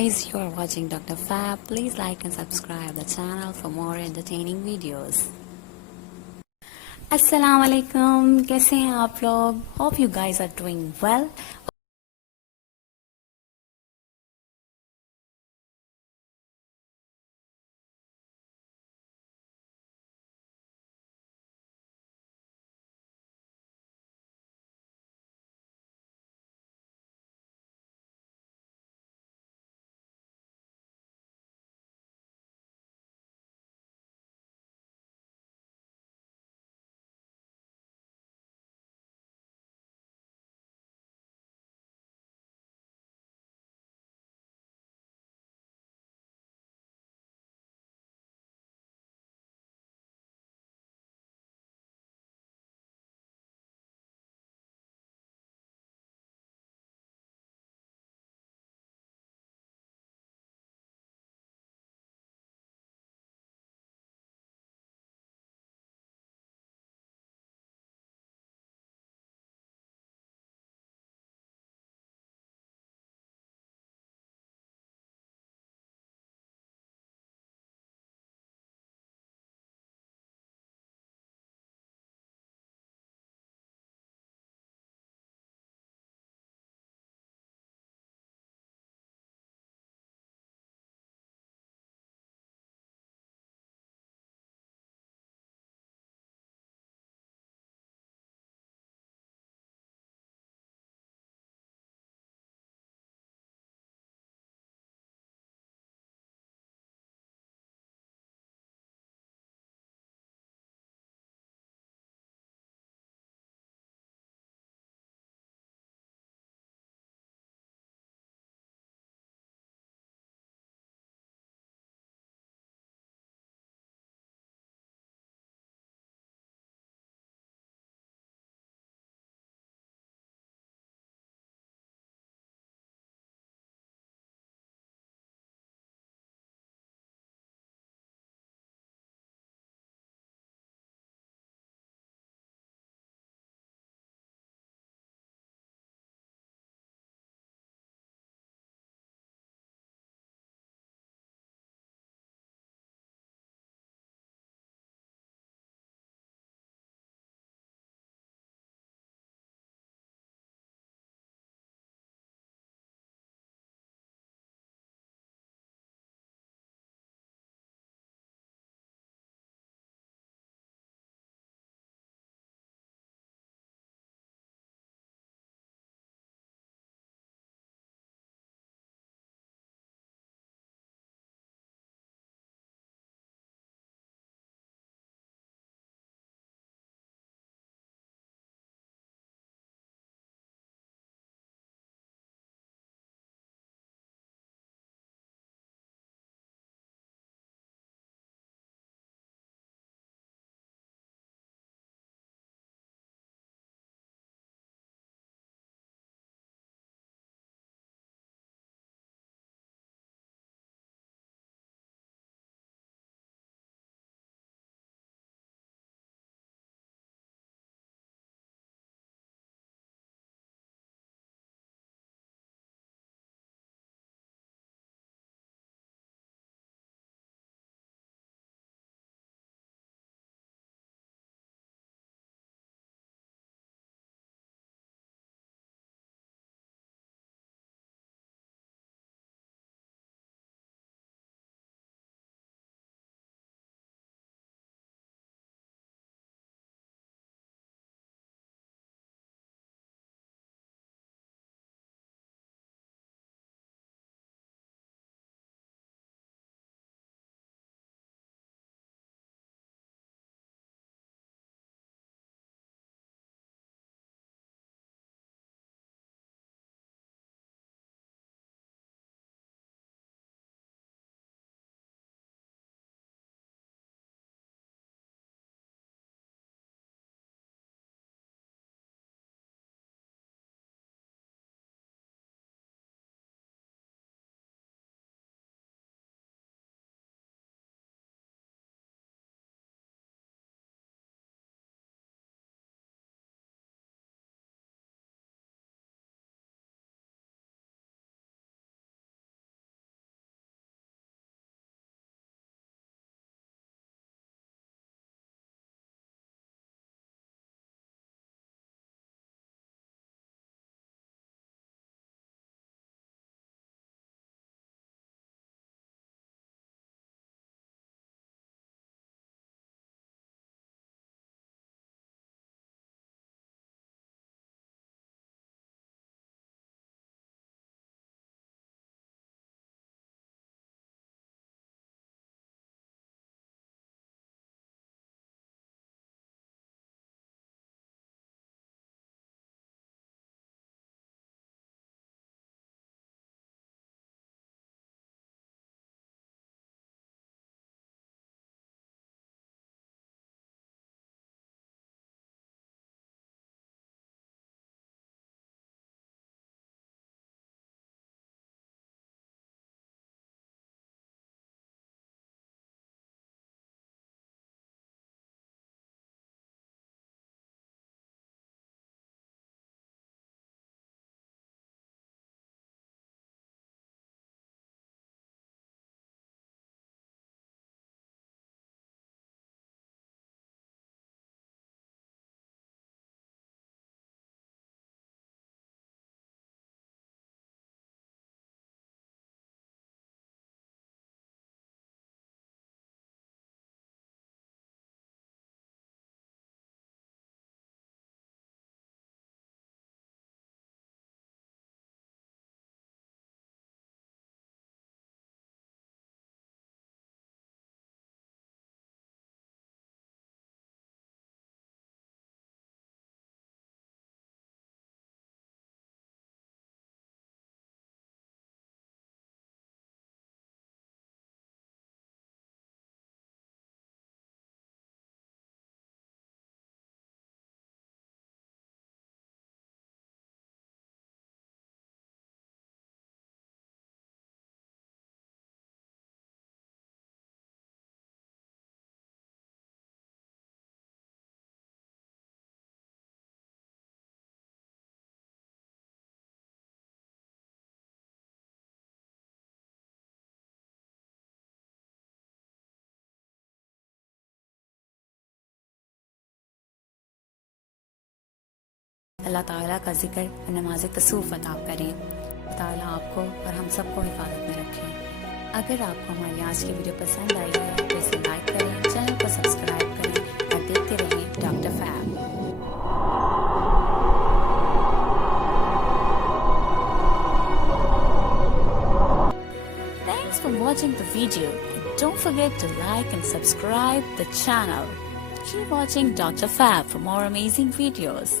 guys, you are watching Dr. Fab. Please like and subscribe the channel for more entertaining videos. अस्सलाम वालेकुम, कैसे हैं आप लोग? Hope you guys are doing well. अल्लाह ताला का जिक्र और नमाज तसूफ़ अता करें। अल्लाह ताला आपको और हम सबको हिफाजत में रखें। अगर आपको हमारी आज की वीडियो पसंद आई है तो इसे लाइक करें, चैनल को सब्सक्राइब करें और देखते रहें doctor Fab. Thanks for watching the video. Don't forget to like and subscribe the channel. Keep watching Dr. Fab for more amazing videos.